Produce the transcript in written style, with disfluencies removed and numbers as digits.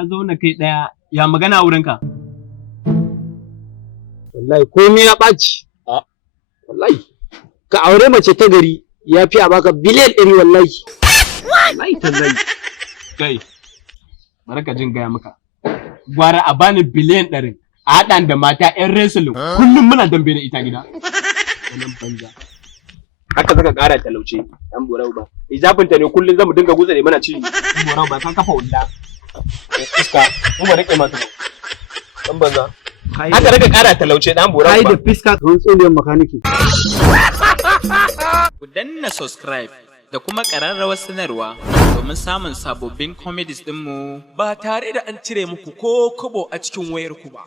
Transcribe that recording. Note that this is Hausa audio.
ka zauna kai ɗaya ya magana a wurinka. Wallahi komai ya ɓaci. Wallahi ka aure mace ta gari ya fi a baka biliyan 100 wallahi. Wallahi tallahi. Kai, bari ka jin gaya maka. Gwara a bani biliyan 100 a haɗa da mata 'yan wrestling kullum muna dambe da ita gida. Wannan banza. Haka zaka ƙara talauce ɗan borau ba. Ijabinta ne kullum zamu dinga gutsare mana ci. Ɗan borau ba ka kafa wulla. Iska, mu ba rike mata. Ɗan banza. Haka raka ƙara talauce ɗan borau ba. Kai da fiska kan tsoliyar makaniki. Ku danna subscribe da kuma ƙararrawar sanarwa domin samun sababbin comedies ɗinmu ba tare da an cire muku ko kobo a cikin wayarku ba.